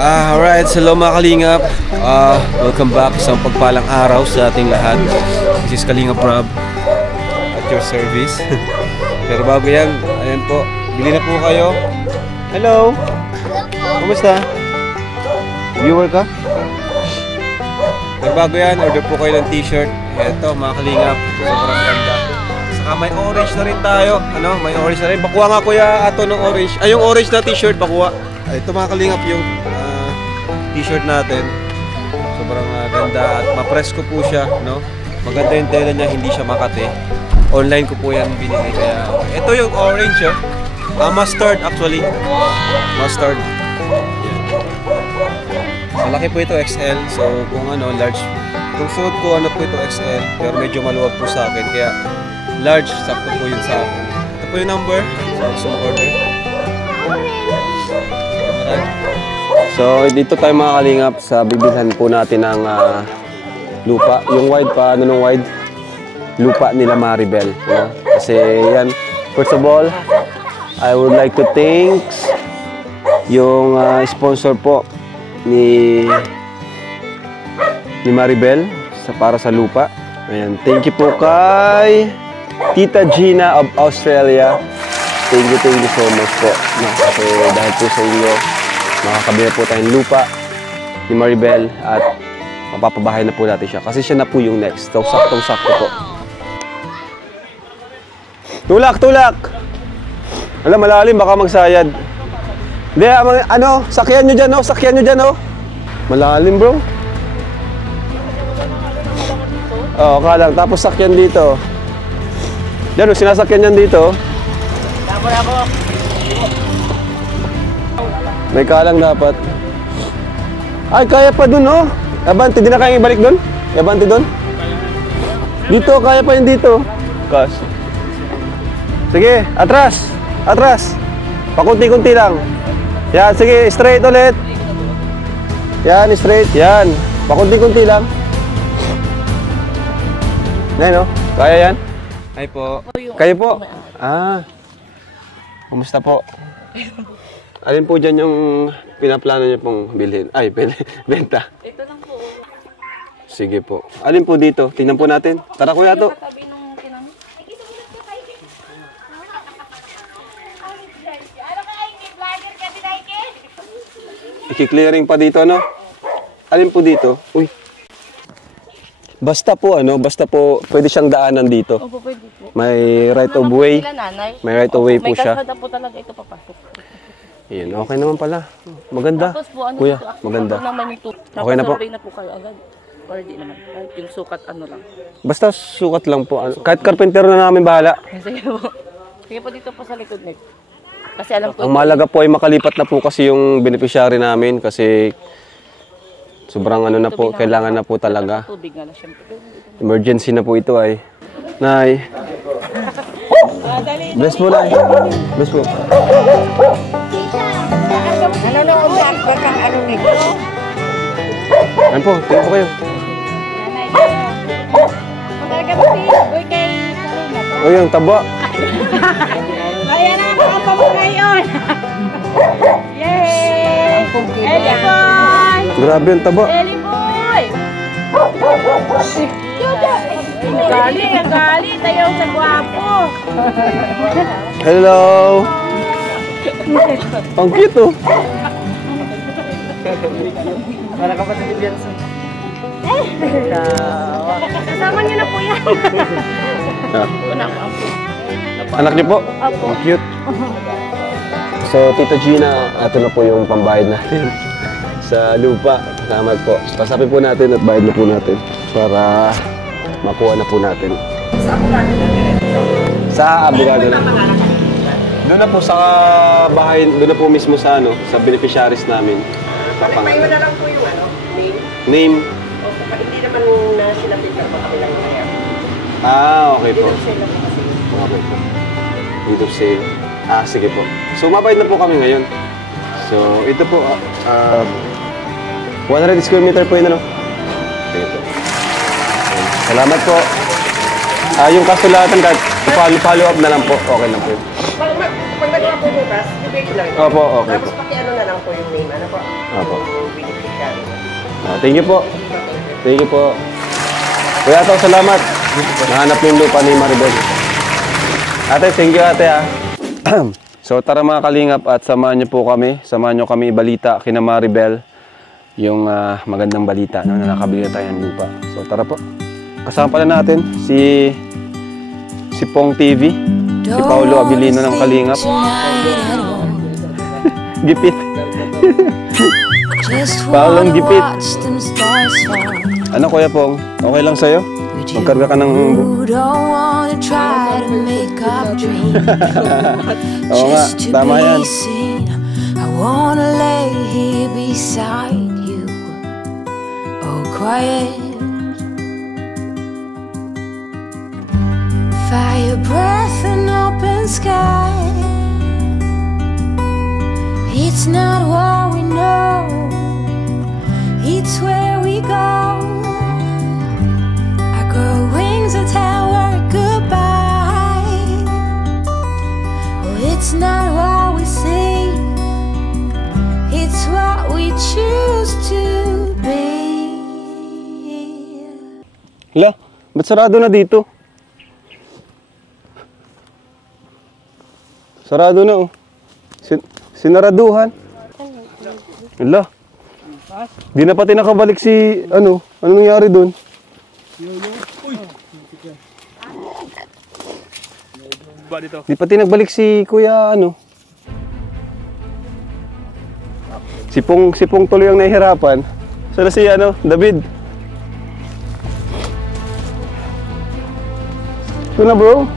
Alright, hello mga Kalingap. Welcome back sa pagpalang araw sa ating lahat. This is Kalingap Rob at your service. Pero bago yan, ayan po, bili na po kayo. Hello! Kumusta? Viewer ka? Pero bago yan, order po kayo ng t-shirt. Ito mga Kalingap, sobrang ganda. Saka may orange na rin tayo. Ano? May orange na rin. Pakuha nga kuya ato ng orange. Ay, yung orange na t-shirt, pakuha. Ito mga Kalingap yung t-shirt natin. Sobrang ganda at mapresko po siya, no? Maganda yung tela niya, hindi siya makate. Online ko po yan binili kaya. Ito yung orange, mustard actually. Mustard. Yan. Malaki po ito XL. So kung ano, large. Kung suot ko ano po ito XL, pero medyo maluwag po sa akin kaya large, sakto po yun sa akin. Ito po yung number. So order. So dito tayo mga Kalingap sa bibilhan po natin ng lupa. Yung wide pa, ano nung wide? Lupa nila Maribel. No? Kasi yan, first of all, I would like to thank yung sponsor po ni Maribel para sa lupa. Ayan, thank you po kay Tita Gina of Australia. Thank you so much po. No? Kasi dahil po sa inyo, makakabili po tayong lupa ni Maribel at mapapabahay na po natin siya. Kasi siya na po yung next. So, saktong-sakto po. Tulak! Alam, malalim. Baka magsayad. Hindi, ano? Sakyan nyo dyan, oh. Sakyan nyo dyan, oh. Malalim, bro. Oo, kalang. Tapos sakyan dito. Diyan, oh. Sinasakyan yan dito. Tapos ako. May kalang dapat. Ay, kaya pa dun, oh. Abante, di na kayang ibalik dun? Abante dun? Dito, kaya pa yun dito. Kas. Sige, atras. Atras. Pakunti-kunti lang. Yan, sige, straight ulit. Yan, straight. Yan. Pakunti-kunti lang. Yan, oh. Kaya yan? Ay po. Kayo po? Ah. Kumusta po? Alin po dyan yung pinaplano niyo pong bilhin? Ay, benta. Ito lang po. Sige po. Alin po dito? Tingnan po natin. Tara kuya to. Iki-clearing pa dito, no? Alin po dito? Uy. Basta po, basta po, pwede siyang daanan dito. Opo, pwede po. May right of way. May right of way po siya. May kalsada po talaga ito papasok. Ayan, okay naman pala. Maganda. Tapos po, Kuya, maganda. Okay na po. Tapos na po kayo agad. Or di naman. Yung sukat lang. Basta sukat lang po. Kahit carpenter na namin bahala. Sige po. Sige po dito po sa likod nito. Kasi alam ko. Ang mahalaga po ay makalipat na po kasi yung beneficiary namin kasi sobrang na po, kailangan na po talaga. Emergency na po ito ay. Nay. Bless po, Nay. Bless po. Nanonood na ako kang ano nito. Ayun po, tingnan po kayo. Uy, yung taba. Ayan na, nakapa mo ngayon. Yay! Eli boy! Grabe yung taba. Eli boy! Gali, tayo sa gwapo. Hello! Ang cute, oh. Para ka pa sa Bibianso. Kasama niyo na po yan. Anak niyo po? Opo. Ang cute. So, Tita Gina, ito na po yung pambayad natin sa lupa. Salamat po. Pasapin po natin at bayad na po natin para makuha na po natin. Sa abogado na. Doon na po sa bahay, doon na po mismo sa sa beneficiaries namin. Paiwan na lang po yung name. Name? Opo, hindi naman na sila picture pa kami lang kaya. Okay po. Okay po. Dito sale. Sige po. So, mabayad na po kami ngayon. So, ito po, 100 square meter po yun, Sige po. Salamat po. Yung kasulatan, follow up na lang po. Okay lang po. Pag nagawa po bukas, ibigay ko lang. Opo, okay po. Tapos pakiano na lang po yung name. Ano po? Opo. beneficiary. Thank you po. Thank you po. Kuya Ato, salamat. Nahanap yung lupa ni Maribel. Ate, thank you ate ha. So tara mga kalingap at samahan niyo po kami. Samahan niyo kami balita kina Maribel. Yung magandang balita na nakabili na tayo ng lupa. So tara po. Kasama pala natin si Pong TV. Si Paulo Abilino ng Kalingap. Gipit. Paulong gipit. Ano Kuya Pong? Okay lang sa'yo? Magkarga ka ng... Oo nga, tama yan. I wanna lay here beside you, oh quiet. Fire breath and open sky. It's not what we know, it's where we go. I grow wings and tell her goodbye. Oh, it's not what we see, it's what we choose to be. Hala, ba't sarado na dito? Sarado na oh. Sinaraduhan. Hala. Di na pati nakabalik si ano nangyari doon? Di pati nagbalik si Kuya ano. Si Pong tuloy ang nahihirapan. Sana si ano, David. Ito na bro.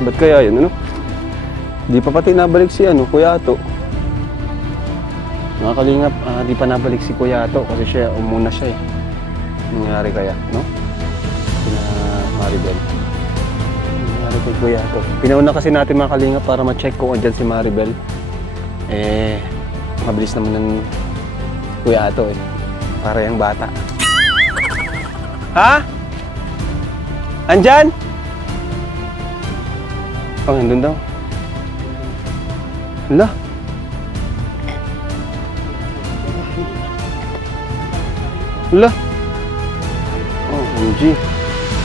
Ba't kaya yun, ano? Di pa pati nabalik si ano, Kuya Ato. Mga kalingap, di pa nabalik si Kuya Ato kasi siya, umuna siya eh. Nangyari kaya, no? Kina Maribel. Nangyari kay Kuya Ato. Pinauna kasi natin mga kalingap para ma-check kung andyan si Maribel. Eh, mabilis naman ng Kuya Ato eh. Para yung bata. Ha? Andyan? Oh, nandun daw. Hala. Hala. Oh, MG.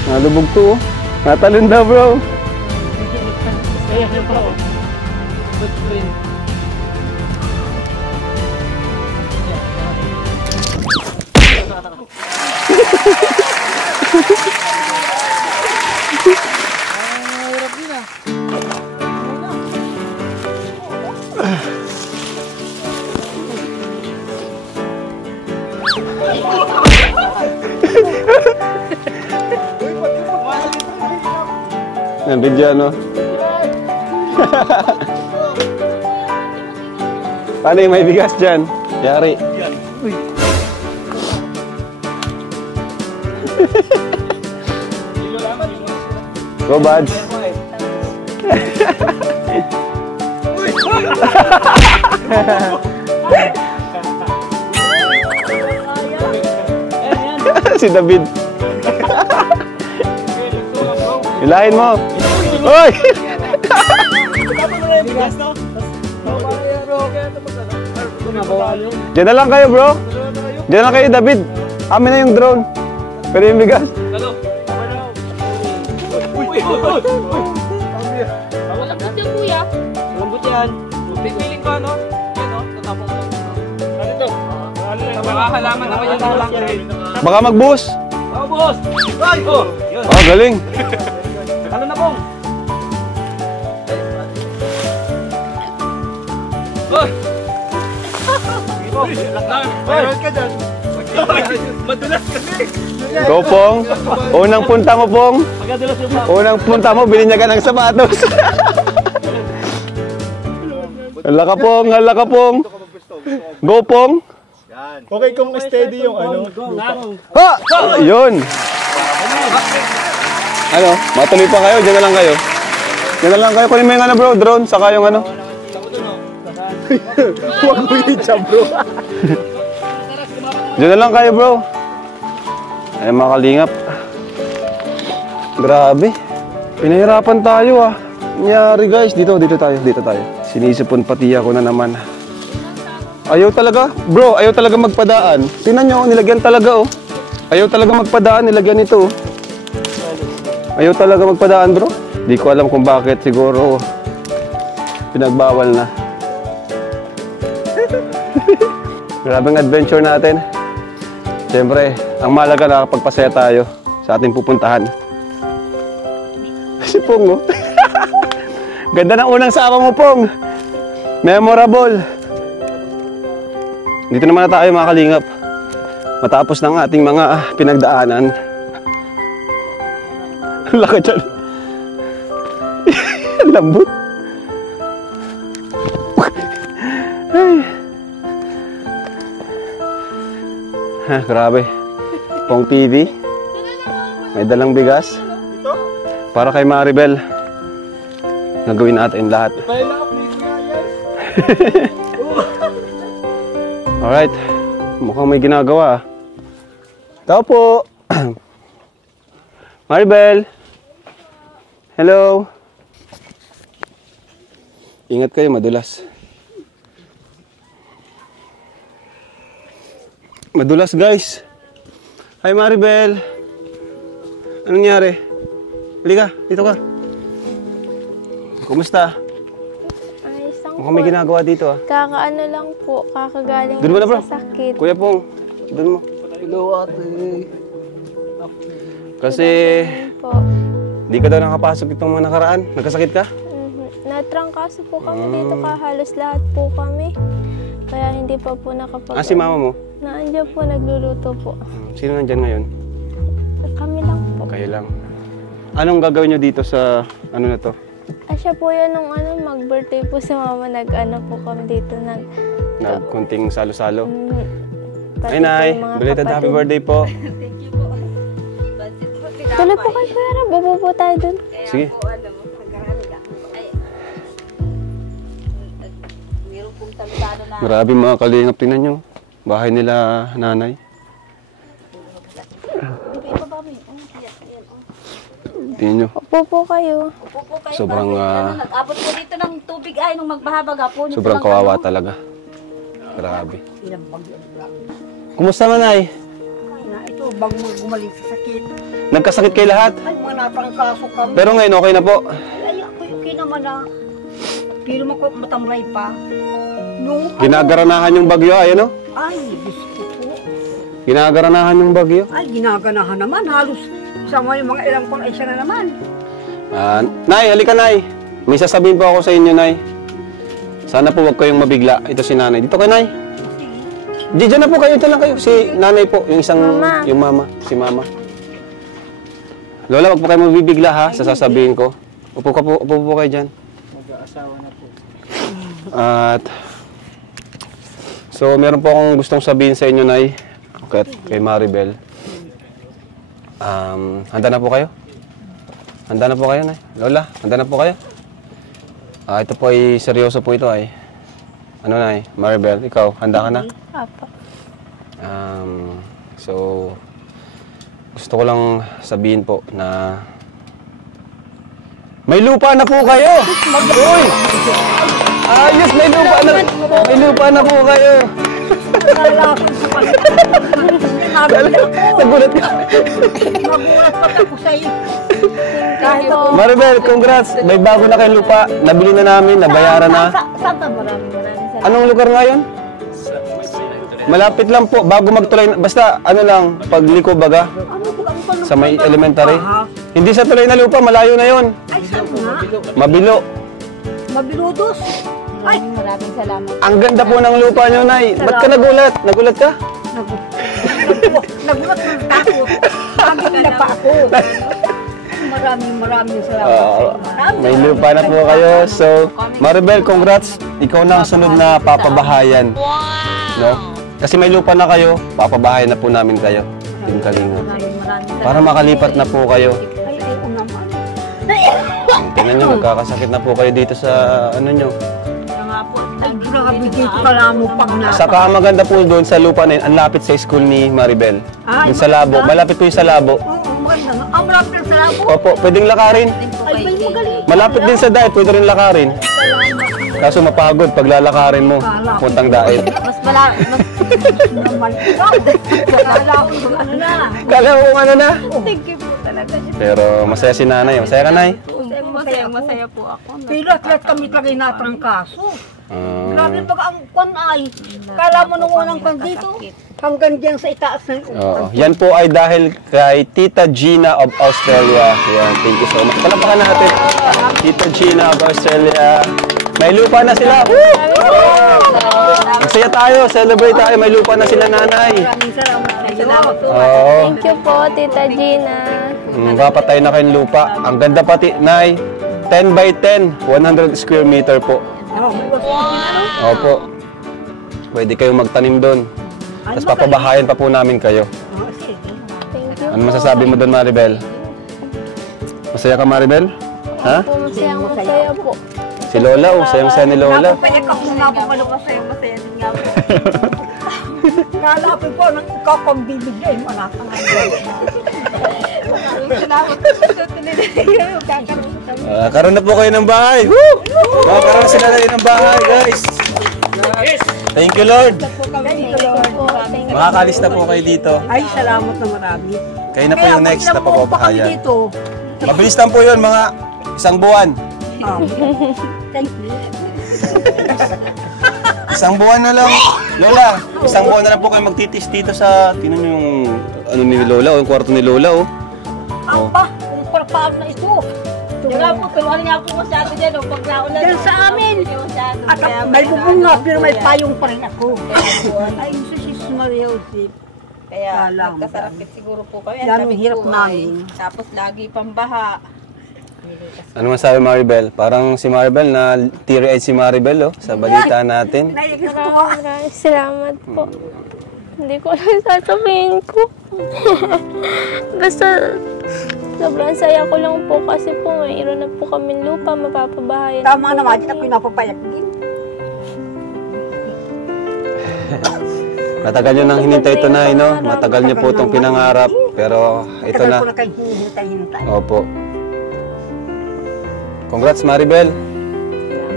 Nalubog to oh. Natalon daw bro. Video no? Paano yung may bigas dyan? Yari. Go buds. Si David. Hilahin mo. Oy! Diyan na lang kayo bro. Diyan na lang kayo David. Amin na yung drone. Pero yung bigas. Malambot yung kuya. Malambot yan. Pipiling ko ano? Yan o, tatapong ko. Ano ito? Makakalaman naman yan lang. Baka mag-buhos. Oo, boss! Ay! Oh! Yun. Oh, galing. Ano na pong? Oh! Meron ka dyan. Madulas kasi. Go Pong. Unang punta mo Pong. Unang punta mo, bininyagan ng sapatos. Hala ka Pong, hala ka Pong. Go Pong. Okay kung steady yung ano. Ha! Yun. Ano? Matuloy pa kayo? Diyan na lang kayo. Diyan na lang kayo. Kunin mo yung ano bro, drone. Saka yung ano. Huwag mo yung jump bro. Diyan na lang kayo, bro. Ay, mga kalingap. Grabe. Pinahirapan tayo, ah. Nangyari, guys. Dito tayo. Sinisipon pati ako na naman. Ayaw talaga. Bro, ayaw talaga magpadaan. Tingnan nyo, nilagyan talaga, oh. Ayaw talaga magpadaan, nilagyan ito, oh. Ayaw talaga magpadaan, bro. Di ko alam kung bakit. Siguro, pinagbawal na. Grabing adventure natin. Siyempre, ang mahalaga nakapagpasaya tayo sa ating pupuntahan. Si Pong, oh. Ganda ng unang sama mo, Pong. Memorable. Dito naman na tayo, mga kalingap. Matapos ng ating mga pinagdaanan. Laka dyan. Lambot. Ha, grabe. Pong TV. May dalang bigas. Para kay Maribel. Nagawin natin lahat. Alright. Mukhang may ginagawa. Tao po. Maribel. Hello. Ingat kayo, madulas. Madulas, guys. Hi, Maribel. Anong nangyari? Halika, dito ka. Kumusta? Ayos lang Mukhang may ginagawa dito, ah. Kakaano lang po, kakagaling Doon mo na, bro. sa sakit. Kuya Pong, doon mo. Hello, ate. Kasi, Po. di ka daw nakapasok itong mga nakaraan. Nagkasakit ka? Natrangkaso po kami dito, halos lahat po kami. Kaya hindi pa po nakapag... Si mama mo? Naandyan po, nagluluto po. Sino nandyan ngayon? Kami lang po. Kayo lang. Anong gagawin nyo dito sa, ano na to? Siya po yan nung mag-birthday po sa mama, nag-ano po kami dito, Nagkunting salo-salo. pati Ay, Nay. po yung mga Belated happy kapatid. birthday po. Tuloy po kayo, Kuya Ram. Baba po tayo dun. Sige. Grabe mga kalingap, tingnan nyo. Bahay nila nanay. Tingnan nyo. Upo po kayo. Sobrang, Nag-abot po dito ng tubig ay nung magbahabag po. sobrang kawawa talaga. Grabe. Kumusta manay? Ito, bago gumaling sa sakit. Nagkasakit kayo lahat? Ay, mga natrangkaso kami. Pero ngayon okay na po. Ay, ako okay naman na. Pero matamlay pa. Nung, Ginagaranahan yung bagyo, ayun o. ay, Diyos ko po. Ginagaranahan yung bagyo. Ay, ginaganahan naman. Halos sama yung mga ilang pang isa na naman. Nay, halika Nay. May sasabihin po ako sa inyo, Nay. Sana po huwag kayong mabigla. Ito si Nanay. Dito kayo, Nay. Diyan na po kayo. Ito lang kayo. Si Nanay po. Yung isang, Mama. yung mama. Si Mama. Lola, huwag po kayo mabibigla ha, sa sasabihin ko. Upo po kayo dyan. Mag-aasawa na po. At, so meron po akong gustong sabihin sa inyo, Nay. Okay, kay Maribel. Handa na po kayo? Handa na po kayo, Nay? Lola, handa na po kayo? Ito po ay seryoso po ito ay. Ano, Nay? Maribel, ikaw, handa ka na? Apa. So, gusto ko lang sabihin po na may lupa na po kayo! Uy! Ayos, may lupa na! May lupa na po kayo! Nagulat ka! Nagulat pa ako sa iyo. Kahit ako. Maribel, congrats! May bago na kayong lupa. Nabili na namin, nabayaran na. Saan ka? Maraming salamat. Anong lugar nga yun? Malapit lang po, bago magtulay. Basta, ano lang, pagliko baga. Sa may elementary. Hindi sa tulay na lupa, malayo na yon. Ay, saan nga? Mabilo. Mabiludos. Ay, Maraming salamat. Ang ganda po ng lupa nyo, Nay. Ba't ka nagulat? Nagulat ka? nagulat ng takot. Sabi na pa ako. Maraming salamat sa iyo. May lupa na po kayo. So, Maribel, congrats. Ikaw na ang sunod na papabahayan. No? Kasi may lupa na kayo, papabahayan na po namin kayo. Yung Kalingap. Para makalipat na po kayo. Ay, ako naman. Tingnan nyo, nagkakasakit na po kayo dito sa ano nyo. Kaya nga po, Ay, grabe dito ka lang mo pag na. Saka ang maganda po doon sa lupa na yun, ang lapit sa school ni Maribel. Ay, Yung sa Labo. Malapit po yung sa Labo. Oo, maganda. Ang malapit na sa labo. Opo, pwedeng lakarin. Ay, may magaling. Malapit din sa diet, pwede rin lakarin. Kaso mapagod pag lalakarin mo, puntang diet. Mas malapit. Naman ikaw. Kala ko kung ano na. Kala mo kung ano na. Thank you po talaga. Pero masaya si nanay. Masaya ka, nay? Masaya po ako. Pero at kami talaga natrangkaso. Ah, Grabe pag ang kwan ay. Kala mo nung unang kwan dito. Hanggang dyan sa itaas ng oo. Yan po ay dahil kay Tita Gina of Australia. Yan, thank you so much. Palapakan natin. Tita Gina of Australia. May lupa na sila. Woo! Magsaya tayo, celebrate tayo. May lupa na sila, nanay. Maraming salamat. Oo. Thank you po, Tita Gina. Papatay na kayong lupa. Ang ganda pati, nay. 10 by 10, 100 square meter po. Opo. Pwede kayong magtanim doon. Tapos papabahayan pa po namin kayo. Thank you Ano masasabi mo doon, Maribel? Masaya ka, Maribel? Ha? po. Masaya po. Si Lola, oh. Sayang-saya ni Lola. Napapayak ako nga po ano masaya din nga po. Kalapin po nang ikaw pang bibigay mo anak ang Karoon na po kayo ng bahay. Woo! Karoon sila na rin ng bahay, guys. Thank you, Lord. Makakalis na po kayo dito. Ay, salamat na marami. Kayo na po yung next na papabahayan. Dito. Mabilis lang po yun, mga 1 buwan. Thank you. 1 buwan na lang. Lola, 1 buwan na lang po kayo magtitis dito sa, tinan nyo yung, ano ni Lola, yung kwarto ni Lola, oh. Ang pa, kung parpaag na ito. Wala po, pero nga po masyado dyan, o pagkaulan. Yan sa amin. At may bubunga, pero may payong pa rin ako. Ay, Jesus Maria Joseph. Kaya Alam. nagkasakit siguro po kami. Yan ang Sabi hirap ko, namin. Tapos lagi pang baha. Ano masabi, Maribel? Parang si Maribel na teary-eyed si Maribel, oh, sa balita natin. Naiigas ko. Maraming salamat po. Hindi ko alam sasabihin ko. Basta sobrang saya ko lang po kasi po mayroon na po kami lupa, mapapabahayan. Tama naman, din ako napapayak din. Matagal nyo nang hinintay ito na, no? Matagal nyo po itong pinangarap. Pero ito Tagal na. ko na kayo hinihintay-hintay. Opo. Congrats, Maribel.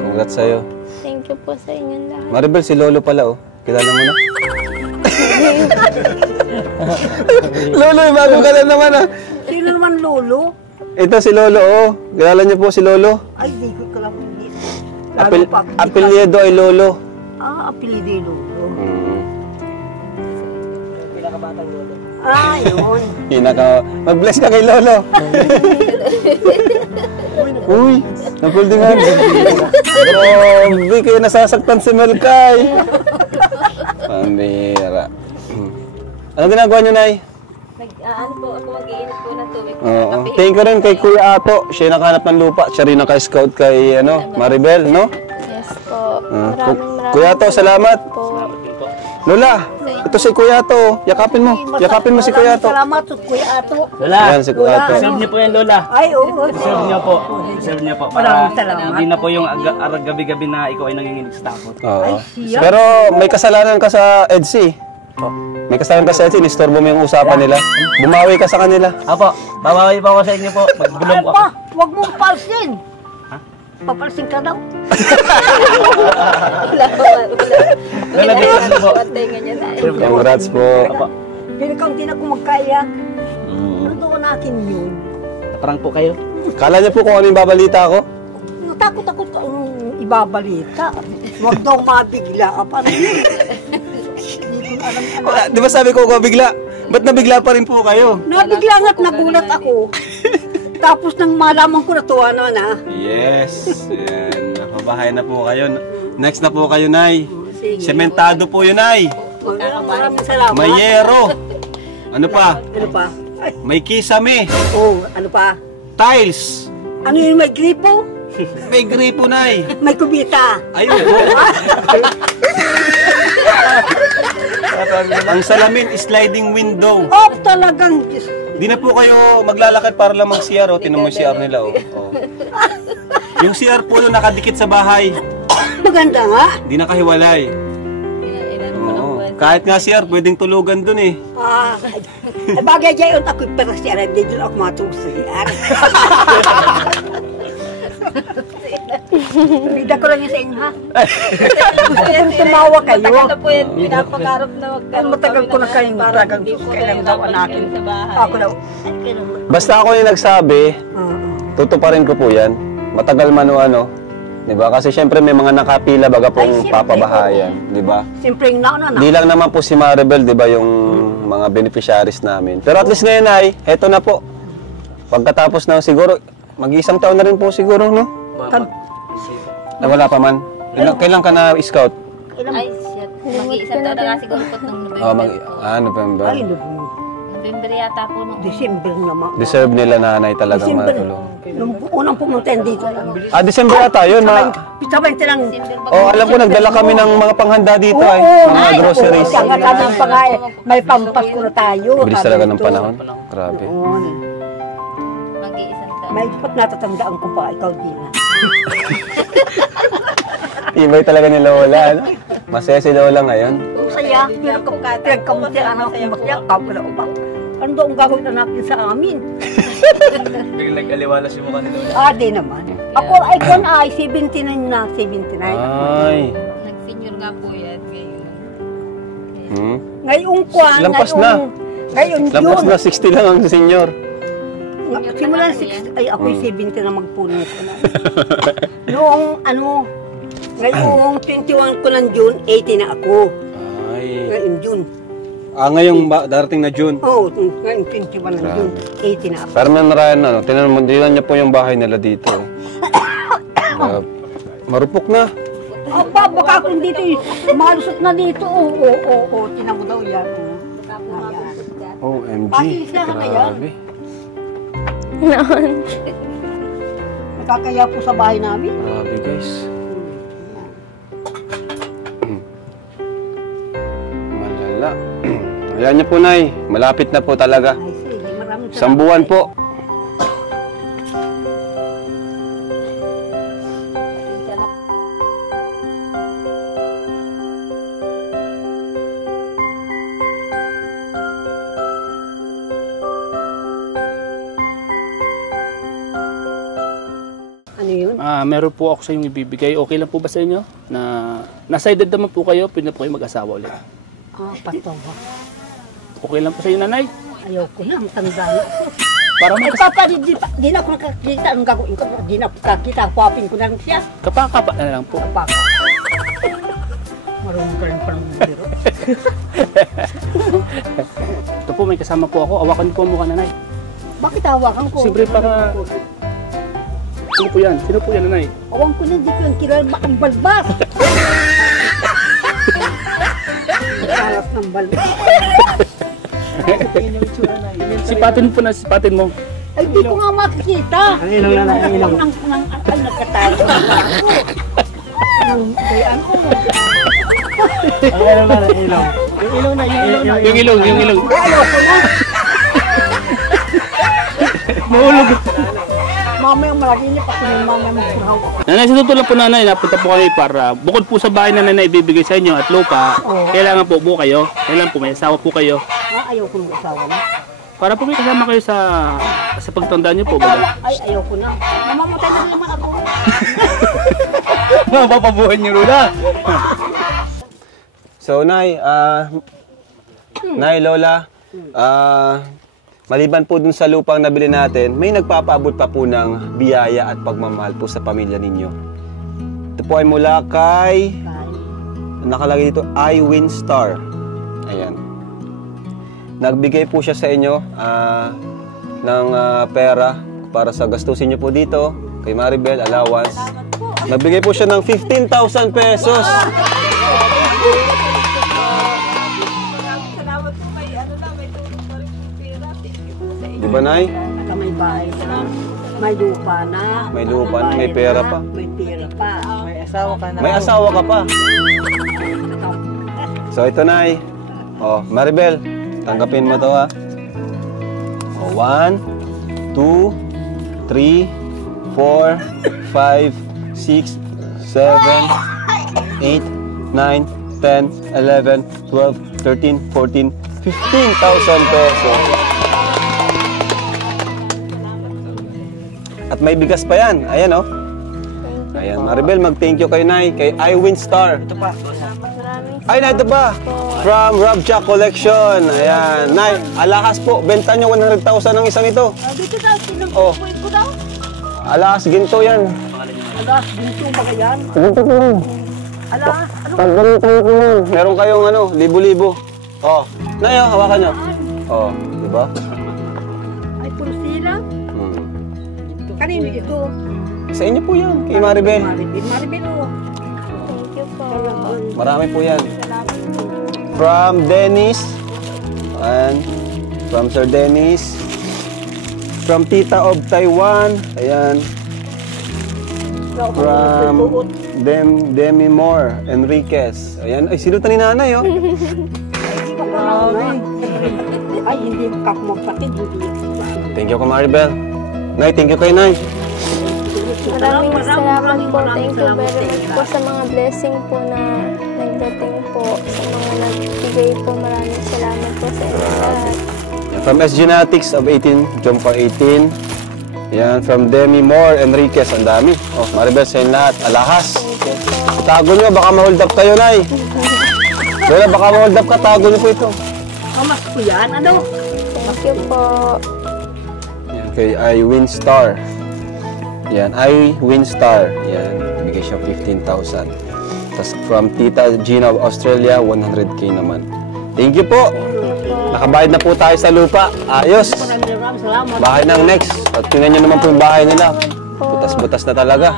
Congrats sa'yo. Thank you po sa inyong lahat. Maribel, si Lolo pala, oh. Kilala mo na? Lolo, bagong ka na naman, ah. Sino naman lolo? Ito si Lolo, oh. Kilala niyo po si Lolo? Ay, di ko lang hindi. Apelyido ay Lolo. Ah, apelido lolo. Pinakabatang lolo. Ah, yun. Mag-bless ka kay Lolo. Uy, napuldingan. Grabe kayo nasasaktan si Melkay. Pambira. Ano ginagawa niyo, Nay? Ano po, ako mag-iinit po ng tubig. Oo. Thank you rin kay Kuya Ato. Siya yung nakahanap ng lupa. Siya rin naka-scout kay Maribel, no? Yes po. Maraming Kuya Ato, salamat. po. Lola, ito si Kuya Ato. Yakapin mo. Yakapin mo si Kuya Ato. Salamat sa Kuya Ato. Lola, Ayan si Kuya Ato. serve niyo po yan, Lola. Ay, oo. Serve niyo po. Serve niyo po. Maraming salamat. Hindi na po yung gabi-gabi na ikaw ay nanginginig sa takot. Oo. siya. Pero may kasalanan ka sa EDSI. May kasalanan ka sa EDSI. Nistorbo mo yung usapan nila. Bumawi ka sa kanila. Apo, babawi pa ako sa inyo po. Magbulong Ay po. pa, huwag mong palsin. Papalsin ka daw. Lola, serve niyo po. Congrats po. Pinakaunti na kung magkaya. Doon natin yun. Naparang po kayo. Kala niyo po kung ano yung babalita ko? Takot-takot ka ibabalita. Huwag daw mabigla ka pa rin. Hindi ko alam. Di ba sabi ko bigla? Ba't nabigla pa rin po kayo? Nabigla nga't nagulat ako. Tapos nang malaman ko natuwa na na. Yes. Yan. Napabahay na po kayo. Next na po kayo, Nay. Sige. Sementado po yun, Nay. Maraming salamat. May yero. Ano pa? Ano pa? Ay, May kisame. oh, ano pa? Tiles. Ano yung may gripo? May gripo, Nay. May kubita. Ayun po. Ang salamin, sliding window. Oh, talagang. Di na po kayo maglalakad para lang mag-CR. Tinan mo yung CR nila. Oh. Yung CR po nakadikit sa bahay. maganda nga. Di nakahiwalay. Oo. Kahit nga CR, pwedeng tulugan dun eh. Ay bagay dyan yun ako'y perasyan. Hindi dyan ako matusiyan. Bida ko lang yun sa inyo, ha? Gusto nyo tumawa kayo. Matagal na po yan, pinapakarap na Matagal ko na kayong matagal. Kailan daw natin. Ako daw. Basta ako yung nagsabi, tutuparin ko po yan. Matagal man o ano. Diba? Kasi syempre may mga nakapila baga pong papabahayan. Diba? Siyempre yung nauna na. Di lang naman po si Maribel, diba, yung mga beneficiaries namin. Pero at least ngayon ay, heto na po. Pagkatapos na siguro, mag-isang taon na rin po siguro, no? Wala pa man. Kailan ka na-scout? Ay, shit. Mag-iisang taon na nga siguro po nung November. November. Ay, November yata po nung... December naman. Deserve nila nanay talagang matulong. Nung unang pumunta yan dito. December ata yun. Sa 20 lang. Alam ko, nagdala kami ng mga panghanda dito ay. Mga groceries. Kaya nga kami pa nga, may pampasko na tayo. Bilis talaga ng panahon. Grabe. Mag-iisang taon. May ipat natatandaan ko pa, ikaw din. Ibay talaga ni Lola. Ano? Masaya si Lola ngayon. Saya, pinagkamuti anak ko masaya, wala ko ba? Ano daw ang gagawin na natin sa amin? Biglang nag-aliwala si mukha ni Lola. Di naman. Ako ay kung ay 79 na, 79. Ay. Nag-senior nga po yan ngayon. Ngayong kwan, Lampas na. Ngayon Lampas June. na 60 lang ang senior. Simula 6, ay ako'y 70 na magpuno ko na. Noong ano, ngayong 21 ko ng June, 80 na ako. Ay. Ngayon June. Ngayong darating na June. Oo, ngayon 21 ng June, 80 na ako. Pero may maraming ano, tinan niyo po yung bahay nila dito. Marupok na. Baka kung dito, malusot na dito. Oo, tinan mo daw yan. OMG. Pasisya ka kaya? Grabe. Noon. Nakakaya po sa bahay namin. Grabe guys. Malala. Ayan niyo po, Nay. Malapit na po talaga. Ay, sige, maraming Isang buwan po. Ano yun? Meron po ako sa inyong ibibigay. Okay lang po ba sa inyo? Na nasa edad naman po kayo, pwede na po kayo mag-asawa ulit. Patawa. Okay lang po sa inyo, nanay? Ayaw ko na, matanda na ako. Para Eh, Papa, di na ako nakakita. Anong gagawin ko? Di na ako nakakita. Kuwapin ko na lang siya. kapakapa na lang po. Papa. Marunong ka rin palang bumiro. Ito po, may kasama po ako. Awakan po ang mukha, nanay. Bakit hawakan ko? Siyempre para... Sino po yan? Sino po yan, nanay? Awang ko na, di ko yung kilala. Bakang balbas. Alas ng balbas. Sipatin po na, sipatin mo. Ay, di ko nga makikita. Ang ilaw na, ang ilaw. Ang nagkatago. Ang bayan ko. Ang ilaw na, ang ilaw. Yung ilaw na, yung ilaw na. Yung ilong, yung ilong. Ayaw ko na. Mahulog. Mamaya malaginip ako ng mamaya magpuraw. Nanay, sa totoo lang po, nanay, napunta po kami para bukod po sa bahay na nanay ibibigay sa inyo at lupa, kailangan po buo kayo. Kailangan po may asawa po kayo. Ayaw ko ng asawa na. Para po may kasama kayo sa pagtanda niyo po. Ba? Ay, ayaw ko na. Namamatay na naman ako. Mapapabuhan niyo, Rula. So, Nay, Nay, Lola, maliban po dun sa lupang nabili natin, may nagpapaabot pa po ng biyaya at pagmamahal po sa pamilya ninyo. Ito po ay mula kay, nakalagay dito, iWinstar. Ayan. Nagbigay po siya sa inyo ng pera para sa gastusin niyo po dito, kay Maribel, allowance. Nagbigay po siya ng 15,000 pesos. Di ba, Nay? May bahay na. May lupa na. May lupa na, may pera pa. May pera pa. May asawa ka na. May asawa ka pa. So ito, Nay. Oh, Maribel, tanggapin mo to, ha. Oh, 1, 2, 3, 4, 5, 6, 7, 8, 9, 10, 11, 12, 13, 14, 15,000 pesos. At may bigas pa yan. Ayan, oh. Ayan, Maribel, mag-thank you kay Nay, kay iWinStar. Ito pa. Ay, na, ito pa. From Rob Jack Collection. Ayan. Nay, alakas po. Benta nyo 100,000 ng isang ito. Dito daw, Oh. sinubuhin ko daw. Alakas, ginto yan. Alas, dito ba yan? Ginto po yan. Alas, ano? Pag ganito po yan. Meron kayong ano, libo-libo. Oh. Nay, oh, hawakan nyo. Oh, di ba? Ay, puro silang. Kanino ito? Sa inyo po yan, kay Maribel. Maribel, oh. Thank you po. Marami po yan. Salamat po. From Dennis. And from Sir Dennis. From Tita of Taiwan. Ayan. From Demi Moore Enriquez. Ayan. Ay, sinutan ni nanay, oh. Ay, hindi ka magpatid, hindi. Thank you, Maribel. Nay, thank you kay Nay. Maraming salamat po. Thank you very much po sa mga blessing po na nagdating po. Sa mga nagbigay po. Maraming salamat po sa inyo lahat. From SGenetics of 18, jump for 18. Yan, from Demi Moore Enriquez. Ang dami. Oh, Maribel, sa inyo lahat. Alahas. Tago nyo, baka ma-hold up kayo, Nay. Lola, baka ma-hold up ka. Tago nyo po ito. Kamas ko yan, ano? Thank you po. Yan, kay iWinStar. Yan, iWinStar. Yan, bigay siya 15,000. Tapos from Tita Gina of Australia, 100K naman. Thank you po. Nakabayad na po tayo sa lupa. Ayos. Maraming salamat. Bahay ng next. At tingnan nyo naman po yung bahay nila. Butas-butas na talaga.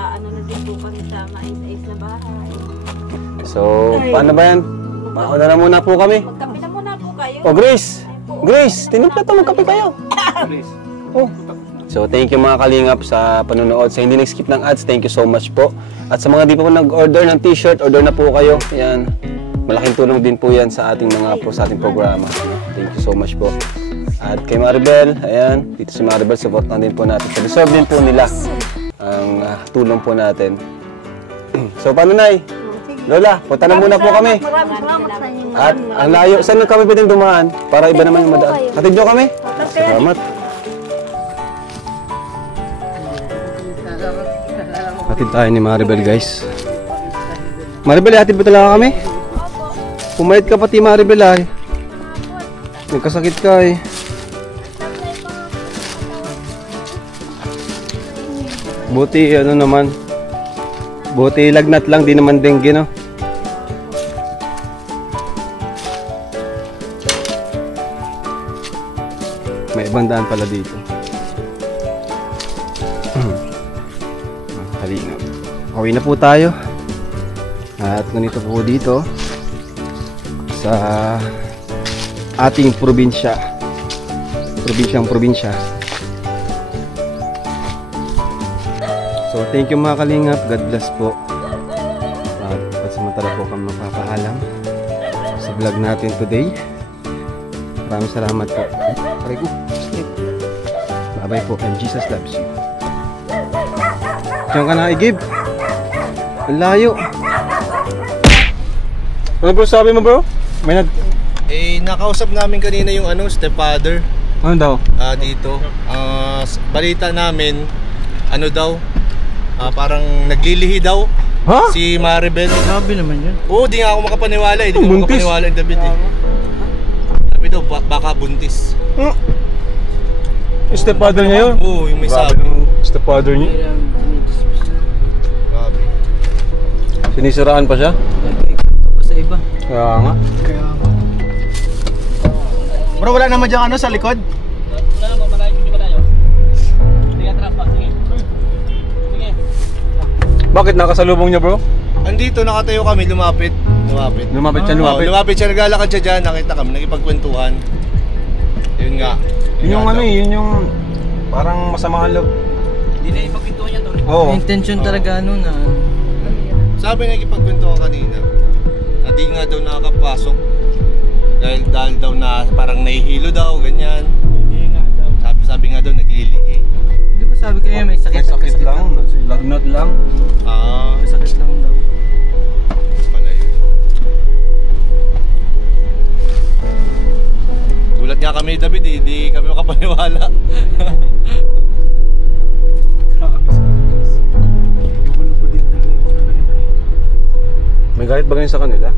So, paano ba yan? Mauna na muna po kami. Magkape na muna po kayo. Oh, Grace! Grace, tinimpla to, magkape kayo. Oh. So, thank you mga kalingap sa panonood. Sa hindi nag-skip ng ads, thank you so much po. At sa mga di pa po nag-order ng t-shirt, order na po kayo. Yan. Malaking tulong din po yan sa ating mga sa ating programa. Thank you so much po. At kay Maribel, ayan, dito si Maribel, support na din po natin. So, deserve din po nila ang tulong po natin. So, paano, Nay? Lola, punta na muna po kami. Maraming salamat sa inyo. At ang layo, saan kami pwedeng dumaan? Para iba naman yung madaan. Hatid nyo kami? Salamat. Hatid tayo ni Maribel, guys. Maribel, hatid ba talaga kami? Pumayat ka pati, Maribel, ay. Nagkasakit ka, eh. Buti, ano naman. Buti lagnat lang, di naman dengue, no? May ibang daan pala dito. Halina. Uwi na po tayo. At ganito po dito sa ating probinsya. Probinsya. So, thank you mga kalingap. God bless po. At pansamantala po kami magpapaalam sa vlog natin today. Maraming salamat po. Aray ko. Bye-bye po and Jesus loves you. Diyan ka na, Igib. Ang layo. Ano bro sabi mo, bro? May Nakausap namin kanina yung stepfather. Ano daw? Dito. Balita namin, parang naglilihi daw. Ha? Si Maribel. Sabi naman yan. Oo, di nga ako makapaniwala eh. Di ko Buntis? makapaniwala yung David eh. Sabi daw, baka buntis. Stepfather niya yun? Oo, yung may sabi. Stepfather niya? Grabe. Sinisiraan pa siya? Sa iba. Kaya nga. Bro, wala naman dyan sa likod? Wala naman, malayo, hindi ba tayo? Hindi ka trap pa, sige. Sige. Bakit nakasalubong niya, bro? Andito, nakatayo kami, lumapit. Lumapit siya, Oo, lumapit siya, naglalakad siya dyan, nakita kami, nakipagkwentuhan. Yun nga. Yun yung yun yung parang masama ang loob. Hindi na ipagpintuhan niya to. Oo. Intention talaga na. Sabi nakipagkwentuhan kanina, na di nga daw nakakapasok. Dahil daw na parang nahihilo daw, ganyan. Sabi nga daw naglilihi. Hindi ba sabi kayo may sakit? May sakit lang, lagnat lang. Ah, May sakit lang daw. nga kami David, di kami makapaniwala. May galit ba ganyan sa kanila?